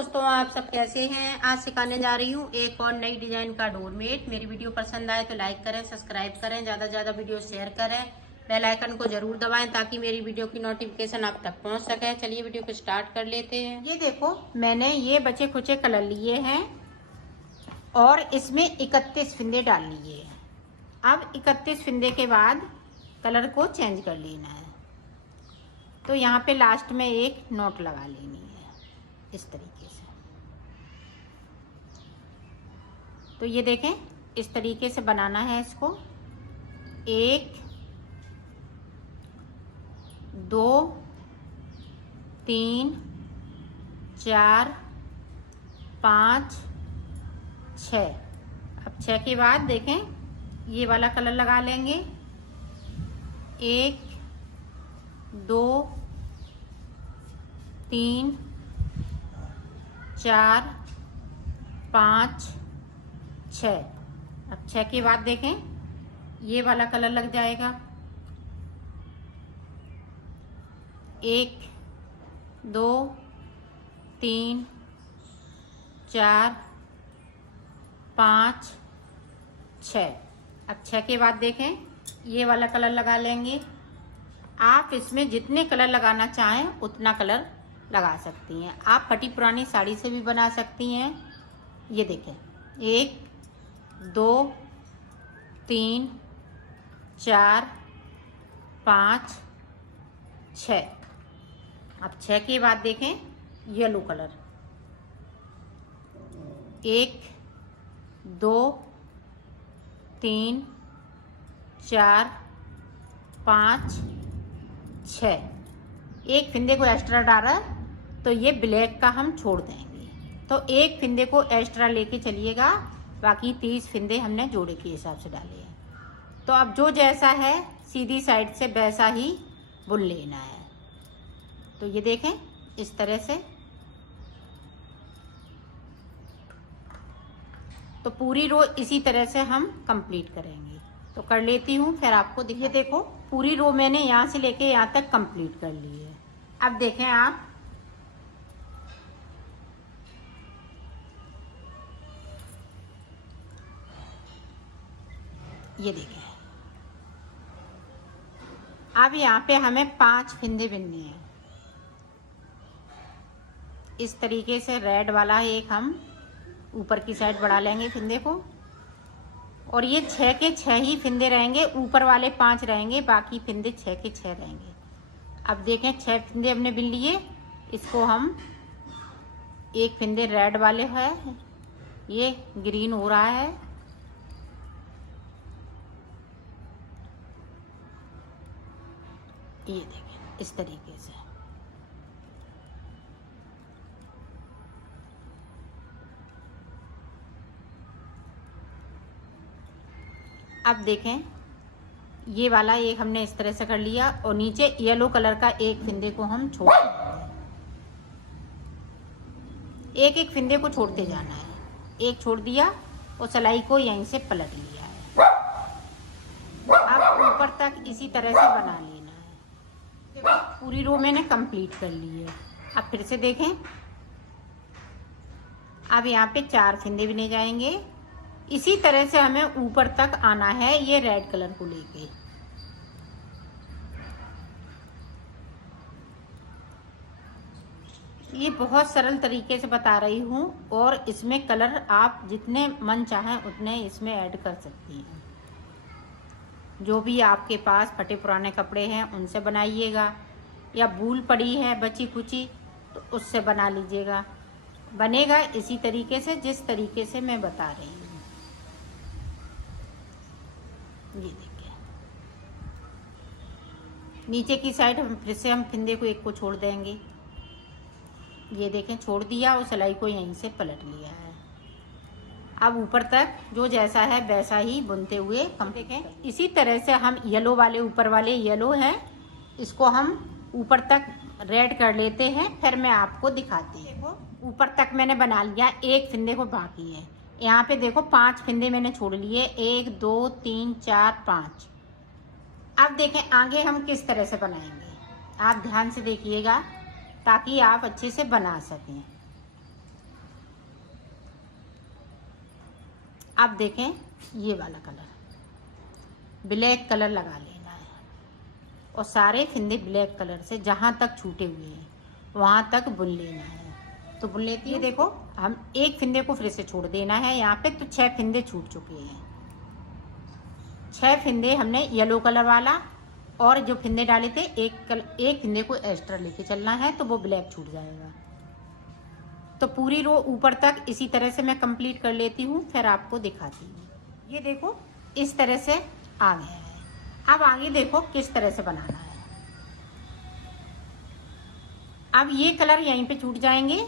दोस्तों, आप सब कैसे हैं। आज सिखाने जा रही हूँ एक और नई डिजाइन का डोरमेट। मेरी वीडियो पसंद आए तो लाइक करें, सब्सक्राइब करें, ज्यादा से ज्यादा वीडियो शेयर करें, बेल आइकन को जरूर दबाएं ताकि मेरी वीडियो की नोटिफिकेशन आप तक पहुंच सके। चलिए वीडियो को स्टार्ट कर लेते हैं। ये देखो, मैंने ये बचे खुचे कलर लिए हैं और इसमें 31 फिंदे डाल लिए हैं। अब 31 फिंदे के बाद कलर को चेंज कर लेना है। तो यहाँ पे लास्ट में एक नोट लगा लेनी है इस तरीके से। तो ये देखें, इस तरीके से बनाना है इसको। 1 2 3 4 5 6। अब 6 के बाद देखें, ये वाला कलर लगा लेंगे। 1 2 3 4 5 6। अब 6 के बाद देखें, ये वाला कलर लग जाएगा। 1 2 3 4 5 6। अब 6 के बाद देखें, ये वाला कलर लगा लेंगे। आप इसमें जितने कलर लगाना चाहें उतना कलर लगा सकती हैं। आप फटी पुरानी साड़ी से भी बना सकती हैं। ये देखें, 1 2 3 4 5 6। अब 6 के बाद देखें, येलो कलर। 1 2 3 4 5 6। एक फिंदे को एक्स्ट्रा डाला तो ये ब्लैक का हम छोड़ देंगे। तो एक फिंदे को एक्स्ट्रा लेके चलिएगा, बाकी 30 फिंदे हमने जोड़े के हिसाब से डाले हैं। तो अब जो जैसा है सीधी साइड से वैसा ही बुन लेना है। तो ये देखें, इस तरह से। तो पूरी रो इसी तरह से हम कंप्लीट करेंगे। तो कर लेती हूँ, फिर आपको देखिए। देखो, पूरी रो मैंने यहाँ से लेके यहाँ तक कंप्लीट कर ली है। अब देखें आप, ये देखें। अब यहाँ पे हमें 5 फिंदे बिनने हैं। इस तरीके से रेड वाला एक हम ऊपर की साइड बढ़ा लेंगे फिंदे को। और ये 6 के 6 ही फिंदे रहेंगे, ऊपर वाले 5 रहेंगे, बाकी फिंदे 6 के 6 रहेंगे। अब देखें, 6 फिंदे हमने बिन लिए। इसको हम एक फिंदे रेड वाले है, ये ग्रीन हो रहा है। ये देखें, इस तरीके से। अब देखें, ये वाला एक हमने इस तरह से कर लिया और नीचे येलो कलर का एक फिंदे को हम छोड़ देंगे। एक एक फिंदे को छोड़ते जाना है। एक छोड़ दिया और सिलाई को यहीं से पलट लिया है। अब ऊपर तक इसी तरह से बना लेना है। पूरी रो मैंने कंप्लीट कर ली है। अब फिर से देखें, अब यहाँ पे 4 फिंदे बिने जाएंगे। इसी तरह से हमें ऊपर तक आना है, ये रेड कलर को लेके। ये बहुत सरल तरीके से बता रही हूँ और इसमें कलर आप जितने मन चाहें उतने इसमें ऐड कर सकती हैं। जो भी आपके पास फटे पुराने कपड़े हैं उनसे बनाइएगा, या वूल पड़ी है बची कुची तो उससे बना लीजिएगा। बनेगा इसी तरीके से जिस तरीके से मैं बता रही हूँ। ये देखिए, नीचे की साइड हम फिर से हम फिंदे को एक को छोड़ देंगे। ये देखें, छोड़ दिया और सिलाई को यहीं से पलट लिया है। अब ऊपर तक जो जैसा है वैसा ही बुनते हुए हम देखें। इसी तरह से हम येलो वाले, ऊपर वाले येलो हैं, इसको हम ऊपर तक रेड कर लेते हैं, फिर मैं आपको दिखाती हूँ। देखो, ऊपर तक मैंने बना लिया, एक फिंदे को बाकी है। यहाँ पे देखो 5 फिंदे मैंने छोड़ लिए, 1 2 3 4 5। अब देखें आगे हम किस तरह से बनाएंगे, आप ध्यान से देखिएगा ताकि आप अच्छे से बना सकें। अब देखें ये वाला कलर, ब्लैक कलर लगा लेना है और सारे फिंदे ब्लैक कलर से जहाँ तक छूटे हुए हैं वहाँ तक बुन लेना है। तो बुन लेती है। देखो हम एक फिंदे को फिर से छोड़ देना है यहाँ पे, तो 6 फिंदे छूट चुके हैं। 6 फिंदे हमने येलो कलर वाला और जो फिंदे डाले थे एक फिंदे को एक्स्ट्रा लेके चलना है, तो वो ब्लैक छूट जाएगा। तो पूरी रो ऊपर तक इसी तरह से मैं कंप्लीट कर लेती हूँ, फिर आपको दिखाती हूँ। ये देखो इस तरह से आ गया है। अब आगे देखो किस तरह से बनाना है। अब ये कलर यहीं पे छूट जाएंगे,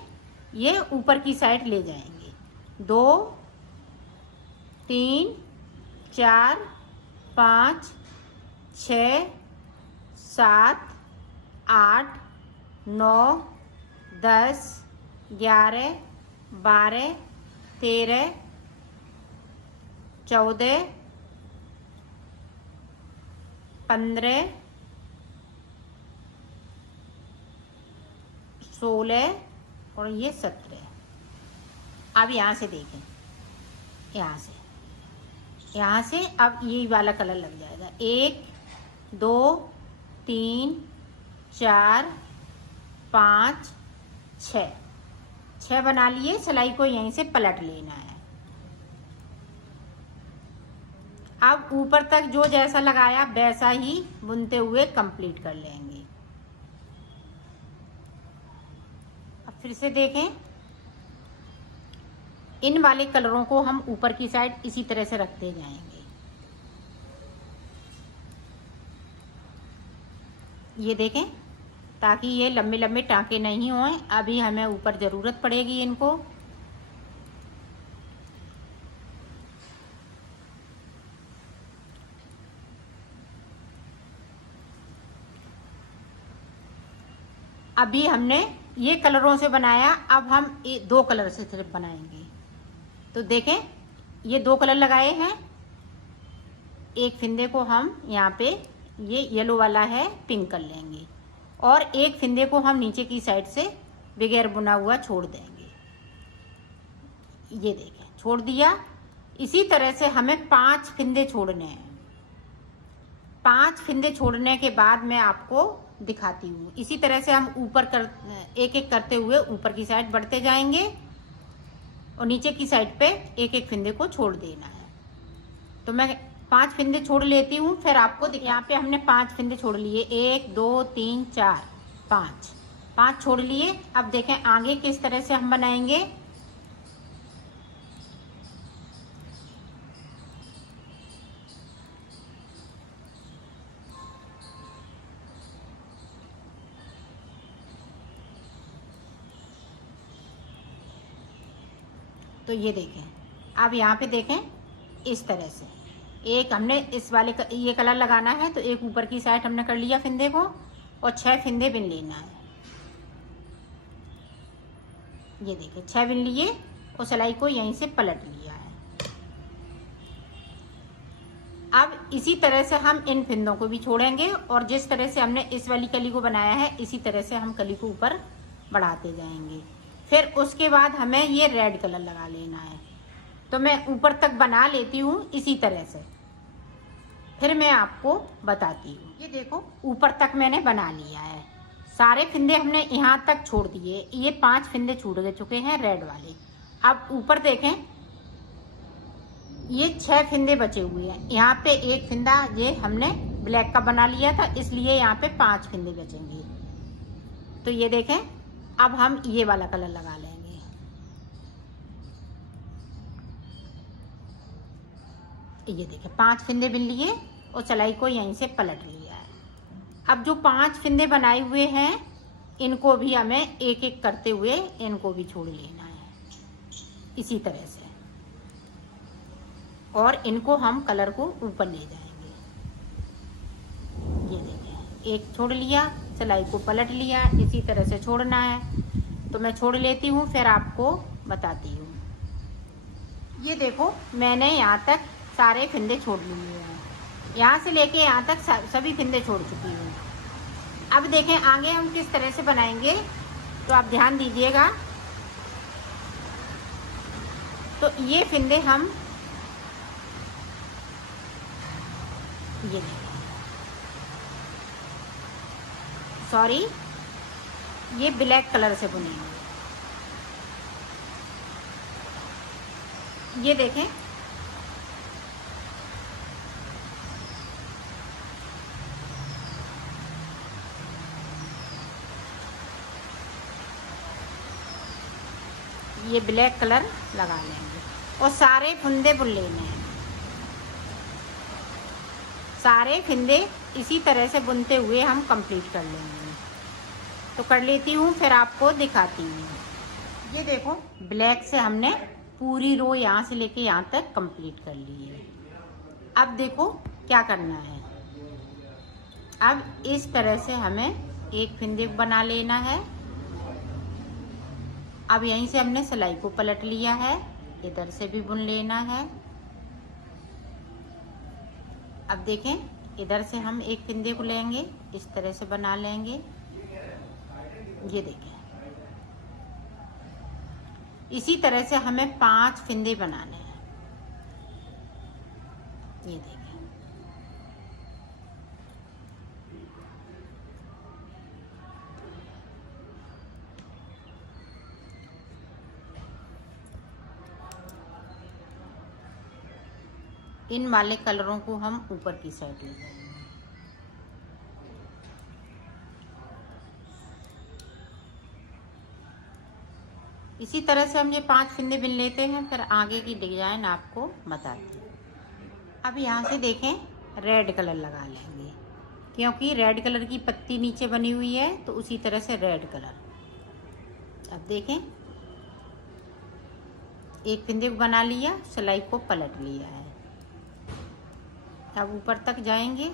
ये ऊपर की साइड ले जाएंगे। 2 3 4 5 6 7 8 9 10 11 12 13 14 15 16 और ये 17। अब यहाँ से देखें, यहाँ से अब ये वाला कलर लग जाएगा। 1 2 3 4 5 6 बना लिए। सिलाई को यहीं से पलट लेना है। अब ऊपर तक जो जैसा लगाया वैसा ही बुनते हुए कंप्लीट कर लेंगे। अब फिर से देखें, इन वाले कलरों को हम ऊपर की साइड इसी तरह से रखते जाएंगे। ये देखें, ताकि ये लंबे लंबे टाँके नहीं हों। अभी हमें ऊपर ज़रूरत पड़ेगी इनको। अभी हमने ये कलरों से बनाया, अब हम 2 कलर से सिर्फ बनाएंगे। तो देखें, ये 2 कलर लगाए हैं। एक फिंदे को हम यहाँ पे ये येलो वाला है पिंक कर लेंगे और एक फिंदे को हम नीचे की साइड से बगैर बुना हुआ छोड़ देंगे। ये देखें, छोड़ दिया। इसी तरह से हमें 5 फिंदे छोड़ने हैं। 5 फिंदे छोड़ने के बाद मैं आपको दिखाती हूँ। इसी तरह से हम ऊपर एक एक करते हुए ऊपर की साइड बढ़ते जाएंगे और नीचे की साइड पे एक एक फिंदे को छोड़ देना है। तो मैं 5 फिंदे छोड़ लेती हूँ, फिर आपको यहाँ पे हमने 5 फिंदे छोड़ लिए। 1 2 3 4 5 छोड़ लिए। अब देखें आगे किस तरह से हम बनाएंगे। तो ये देखें, अब यहाँ पे देखें इस तरह से एक हमने इस वाले ये कलर लगाना है, तो एक ऊपर की साइड हमने कर लिया फिंदे को और 6 फिंदे बिन लेना है। ये देखिए 6 बिन लिए और सिलाई को यहीं से पलट लिया है। अब इसी तरह से हम इन फिंदों को भी छोड़ेंगे और जिस तरह से हमने इस वाली कली को बनाया है इसी तरह से हम कली को ऊपर बढ़ाते जाएंगे। फिर उसके बाद हमें ये रेड कलर लगा लेना है। तो मैं ऊपर तक बना लेती हूँ इसी तरह से, फिर मैं आपको बताती हूँ। ये देखो ऊपर तक मैंने बना लिया है। सारे फिंदे हमने यहाँ तक छोड़ दिए। ये 5 फिंदे छूट गए चुके हैं रेड वाले। अब ऊपर देखें, ये 6 फिंदे बचे हुए हैं। यहाँ पे एक फिंदा ये हमने ब्लैक का बना लिया था, इसलिए यहाँ पे 5 फिंदे बचेंगे। तो ये देखें, अब हम ये वाला कलर लगा लेंगे। ये देखें 5 फिंदे बिन लिए और सिलाई को यहीं से पलट लिया है। अब जो 5 फिंदे बनाए हुए हैं इनको भी हमें एक एक करते हुए इनको भी छोड़ लेना है इसी तरह से, और इनको हम कलर को ऊपर ले जाएंगे। ये देखें एक छोड़ लिया, सिलाई को पलट लिया, इसी तरह से छोड़ना है। तो मैं छोड़ लेती हूँ, फिर आपको बताती हूँ। ये देखो मैंने यहाँ तक सारे फिंदे छोड़ लिए हैं। यहाँ से लेके यहाँ तक सभी फिंदे छोड़ चुकी हूँ। अब देखें आगे हम किस तरह से बनाएंगे, तो आप ध्यान दीजिएगा। तो ये फिंदे हम ये देखिए, सॉरी, ये ब्लैक कलर से बुनेंगे। ये देखें, ये ब्लैक कलर लगा लेंगे और सारे फंदे बुन लेने हैं। सारे फंदे इसी तरह से बुनते हुए हम कंप्लीट कर लेंगे। तो कर लेती हूँ, फिर आपको दिखाती हूँ। ये देखो, ब्लैक से हमने पूरी रो यहाँ से लेके यहाँ तक कंप्लीट कर ली है। अब देखो क्या करना है। अब इस तरह से हमें एक फंदे बना लेना है। अब यहीं से हमने सिलाई को पलट लिया है, इधर से भी बुन लेना है। अब देखें, इधर से हम एक फंदे को लेंगे, इस तरह से बना लेंगे। ये देखें, इसी तरह से हमें 5 फंदे बनाने हैं। ये देखें, इन वाले कलरों को हम ऊपर की साइड ले जाएंगे। इसी तरह से हम ये 5 फंदे बिन लेते हैं, फिर आगे की डिजाइन आपको बताते हैं। अब यहाँ से देखें, रेड कलर लगा लेंगे, क्योंकि रेड कलर की पत्ती नीचे बनी हुई है, तो उसी तरह से रेड कलर। अब देखें, एक फंदे को बना लिया, सिलाई को पलट लिया है। अब ऊपर तक जाएंगे।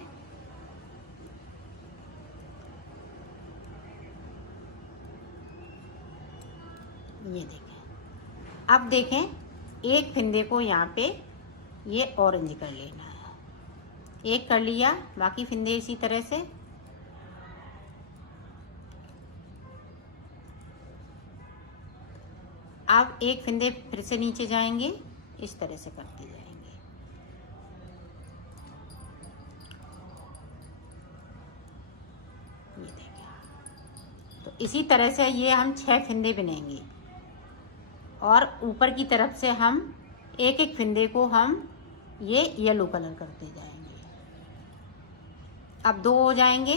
ये देखें, अब देखें, एक फंदे को यहाँ पे ये ऑरेंज कर लेना है। एक कर लिया, बाकी फंदे इसी तरह से। अब एक फंदे फिर से नीचे जाएंगे, इस तरह से करते जाएंगे। ये देखिए, तो इसी तरह से ये हम 6 फंदे बुनेंगे और ऊपर की तरफ से हम एक एक फंदे को हम ये येलो कलर करते जाएंगे। अब 2 हो जाएंगे।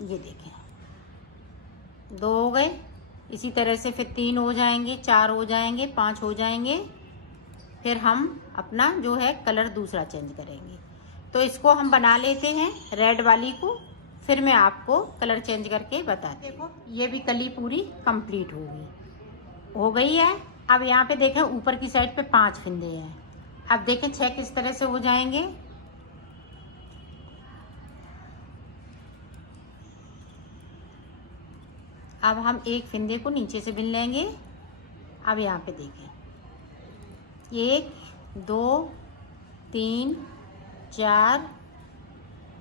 ये देखें, 2 हो गए। इसी तरह से फिर 3 हो जाएंगे, 4 हो जाएंगे, 5 हो जाएंगे। फिर हम अपना जो है कलर दूसरा चेंज करेंगे। तो इसको हम बना लेते हैं, रेड वाली को, फिर मैं आपको कलर चेंज करके बताती हूँ। देखो, ये भी कली पूरी कंप्लीट हो गई है। अब यहाँ पे देखें, ऊपर की साइड पे 5 फंदे हैं। अब देखें 6 किस तरह से हो जाएंगे। अब हम एक फंदे को नीचे से बिन लेंगे। अब यहाँ पे देखें, 1 2 3 4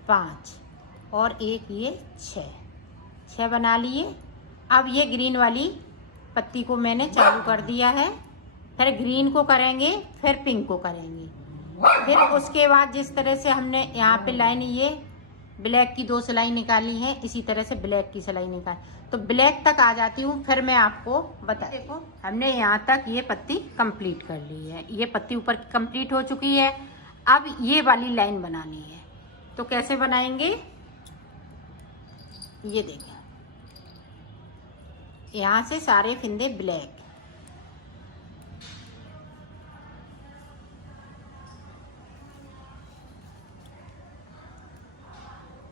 5 और एक ये 6 बना लिए। अब ये ग्रीन वाली पत्ती को मैंने चालू कर दिया है, फिर ग्रीन को करेंगे, फिर पिंक को करेंगे। फिर उसके बाद जिस तरह से हमने यहाँ पे लाइन ये ब्लैक की 2 सिलाई निकाली है, इसी तरह से ब्लैक की सिलाई निकाल, तो ब्लैक तक आ जाती हूँ, फिर मैं आपको बता। देखो, हमने यहाँ तक ये पत्ती कंप्लीट कर ली है। ये पत्ती ऊपर कंप्लीट हो चुकी है। अब ये वाली लाइन बनानी है, तो कैसे बनाएंगे। ये देखें, यहाँ से सारे फंदे ब्लैक,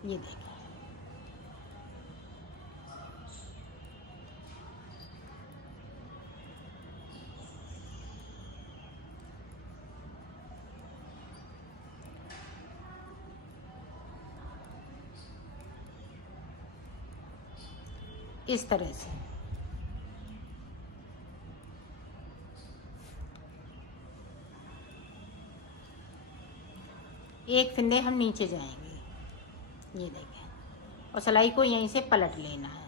ये देखें, इस तरह से। एक फंदे हम नीचे जाएंगे, ये देखें, और सिलाई को यहीं से पलट लेना है।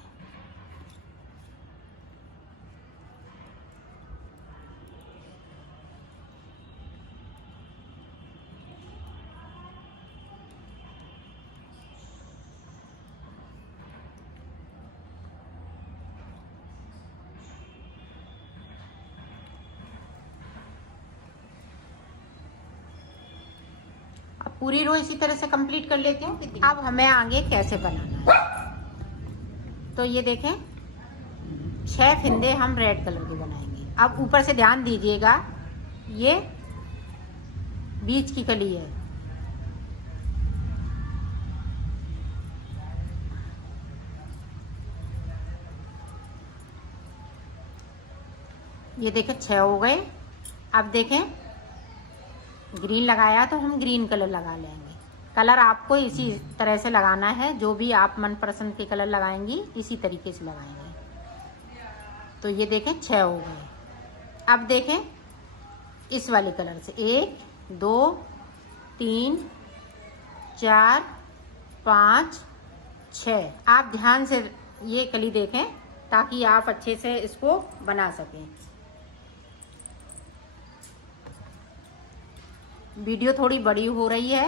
पूरी रो इसी तरह से कंप्लीट कर लेती हूँ। अब हमें आगे कैसे बनाना है, तो ये देखें 6 फिंदे हम रेड कलर के बनाएंगे। अब ऊपर से ध्यान दीजिएगा, ये बीच की कली है, ये देखें 6 हो गए। अब देखें ग्रीन लगाया तो हम ग्रीन कलर लगा लेंगे। कलर आपको इसी तरह से लगाना है, जो भी आप मनपसंद के कलर लगाएंगी इसी तरीके से लगाएंगे। तो ये देखें 6 हो गए। अब देखें इस वाले कलर से 1 2 3 4 5 6। आप ध्यान से ये कली देखें ताकि आप अच्छे से इसको बना सकें। वीडियो थोड़ी बड़ी हो रही है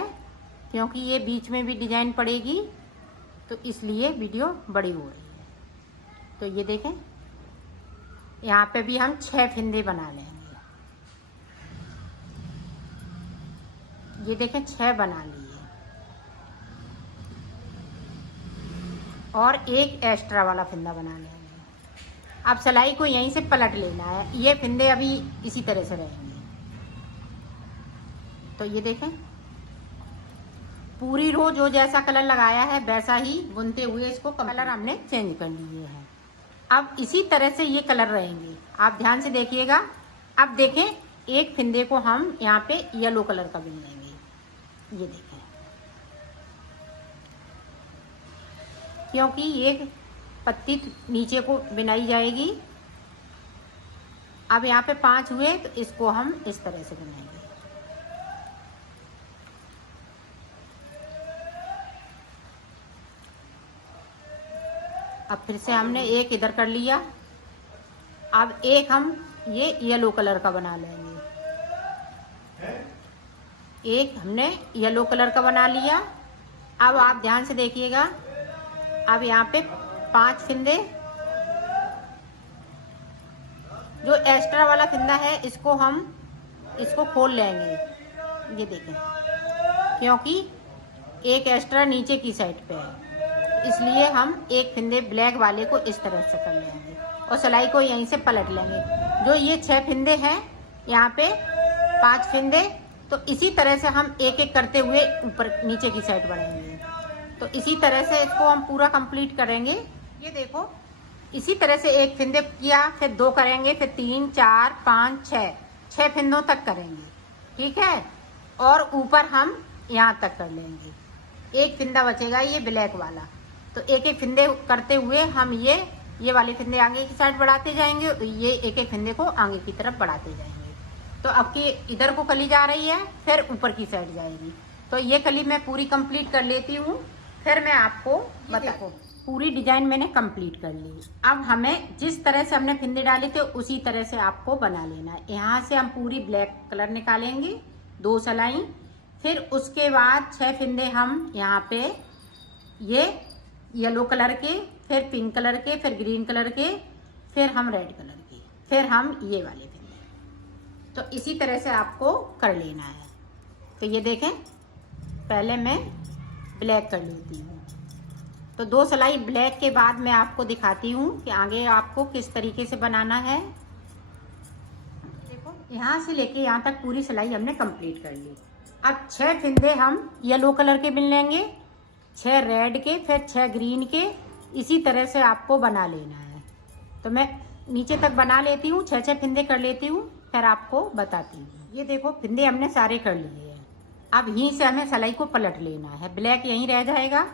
क्योंकि ये बीच में भी डिजाइन पड़ेगी, तो इसलिए वीडियो बड़ी हो रही है। तो ये देखें यहाँ पे भी हम 6 फिंदे बना लेंगे। ये देखें 6 बना लिए और एक एक्स्ट्रा वाला फिंदा बना लेंगे। अब सिलाई को यहीं से पलट लेना है। ये फिंदे अभी इसी तरह से रहेंगे। तो ये देखें पूरी रो जो जैसा कलर लगाया है वैसा ही बुनते हुए इसको कलर हमने चेंज कर लिए हैं। अब इसी तरह से ये कलर रहेंगे, आप ध्यान से देखिएगा। अब देखें एक फिंदे को हम यहाँ पे येलो कलर का बुन लेंगे। ये देखें, क्योंकि एक पत्ती नीचे को बिनाई जाएगी। अब यहाँ पे 5 हुए तो इसको हम इस तरह से बनाएंगे। अब फिर से हमने एक इधर कर लिया। अब एक हम ये येलो कलर का बना लेंगे। एक हमने येलो कलर का बना लिया। अब आप ध्यान से देखिएगा, अब यहाँ पे 5 फिंदे, जो एक्स्ट्रा वाला फिंदा है इसको खोल लेंगे। ये देखें, क्योंकि एक एक्स्ट्रा नीचे की साइड पे है, इसलिए हम एक फिंदे ब्लैक वाले को इस तरह से कर लेंगे और सिलाई को यहीं से पलट लेंगे। जो ये 6 फिंदे हैं, यहाँ पे 5 फिंदे, तो इसी तरह से हम एक एक करते हुए ऊपर नीचे की साइड बढ़ेंगे। तो इसी तरह से इसको हम पूरा कंप्लीट करेंगे। ये देखो इसी तरह से एक फिंदे किया, फिर 2 करेंगे, फिर 3 4 5 6 फिंदों तक करेंगे, ठीक है। और ऊपर हम यहाँ तक कर लेंगे। एक फिंदा बचेगा ये ब्लैक वाला, तो एक एक फिंदे करते हुए हम ये वाले फिंदे आगे की साइड बढ़ाते जाएंगे, ये एक एक फिंदे को आगे की तरफ बढ़ाते जाएंगे। तो अब की इधर को कली जा रही है, फिर ऊपर की साइड जाएगी। तो ये कली मैं पूरी कंप्लीट कर लेती हूँ, फिर मैं आपको बताऊँ। पूरी डिजाइन मैंने कंप्लीट कर ली। अब हमें जिस तरह से हमने फिंदे डाले थे उसी तरह से आपको बना लेना है। यहाँ से हम पूरी ब्लैक कलर निकालेंगे, 2 सिलाई, फिर उसके बाद 6 फिंदे हम यहाँ पे ये येलो कलर के, फिर पिंक कलर के, फिर ग्रीन कलर के, फिर हम रेड कलर के, फिर हम ये वाले फिंदे। तो इसी तरह से आपको कर लेना है। तो ये देखें, पहले मैं ब्लैक कर लेती हूँ। तो 2 सिलाई ब्लैक के बाद मैं आपको दिखाती हूँ कि आगे आपको किस तरीके से बनाना है। देखो यहाँ से लेके यहाँ तक पूरी सिलाई हमने कंप्लीट कर ली। अब 6 फिंदे हम येलो कलर के बिन लेंगे, 6 रेड के, फिर 6 ग्रीन के। इसी तरह से आपको बना लेना है। तो मैं नीचे तक बना लेती हूँ, 6 फिंदे कर लेती हूँ, फिर आपको बताती हूँ। ये देखो फिंदे हमने सारे कर लिए हैं। अब यहीं से हमें सिलाई को पलट लेना है, ब्लैक यहीं रह जाएगा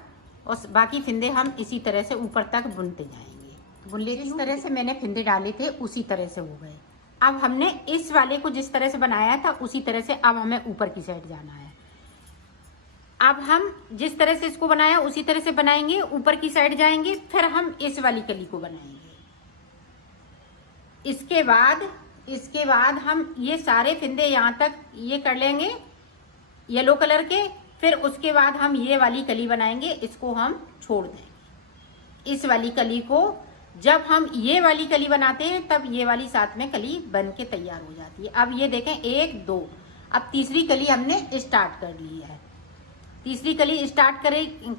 और बाकी फिंदे हम इसी तरह से ऊपर तक बुनते जाएंगे। बुन लेती हूँ। जिस तरह से मैंने फिंदे डाले थे उसी तरह से हो गए। अब हमने इस वाले को जिस तरह से बनाया था उसी तरह से अब हमें ऊपर की साइड जाना है। अब हम जिस तरह से इसको बनाया उसी तरह से बनाएंगे, ऊपर की साइड जाएंगे, फिर हम इस वाली कली को बनाएंगे। इसके बाद हम ये सारे फिंदे यहाँ तक ये कर लेंगे येलो कलर के, फिर उसके बाद हम ये वाली कली बनाएंगे, इसको हम छोड़ देंगे। इस वाली कली को जब हम ये वाली कली बनाते हैं तब ये वाली साथ में कली बन के तैयार हो जाती है। अब ये देखें 1 2, अब तीसरी कली हमने स्टार्ट कर ली है। तीसरी कली स्टार्ट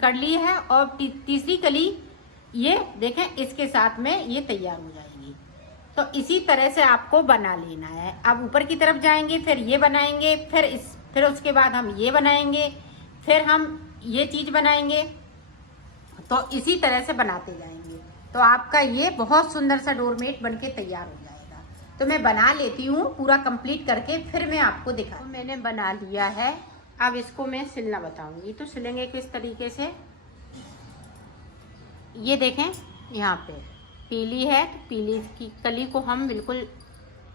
कर ली है और तीसरी कली ये देखें इसके साथ में ये तैयार हो जाएगी। तो इसी तरह से आपको बना लेना है। अब ऊपर की तरफ जाएंगे, फिर ये बनाएंगे, फिर उसके बाद हम ये बनाएंगे, फिर हम ये चीज बनाएंगे। तो इसी तरह से बनाते जाएंगे तो आपका ये बहुत सुंदर सा डोरमेट बनके तैयार हो जाएगा। तो मैं बना लेती हूँ पूरा कंप्लीट करके, फिर मैं आपको दिखा। तो मैंने बना लिया है, अब इसको मैं सिलना बताऊंगी। तो सिलेंगे किस तरीके से, ये देखें यहाँ पे पीली है, तो पीली की कली को हम बिल्कुल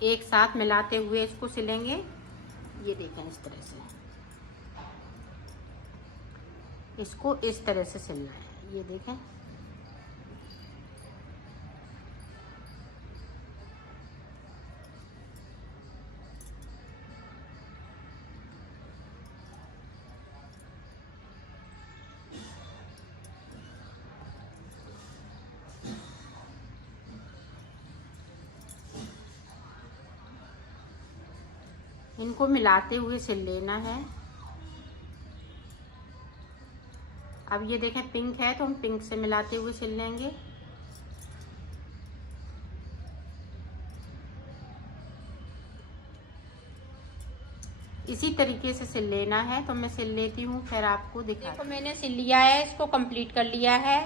एक साथ मिलाते हुए इसको सिलेंगे। ये देखें इस तरह से, इसको इस तरह से सिलना है। ये देखें इनको मिलाते हुए सिल लेना है। अब ये देखें पिंक है तो हम पिंक से मिलाते हुए सिल लेंगे। इसी तरीके से सिल लेना है। तो मैं सिल लेती हूँ, फिर आपको दिखा। तो मैंने सिल लिया है, इसको कंप्लीट कर लिया है।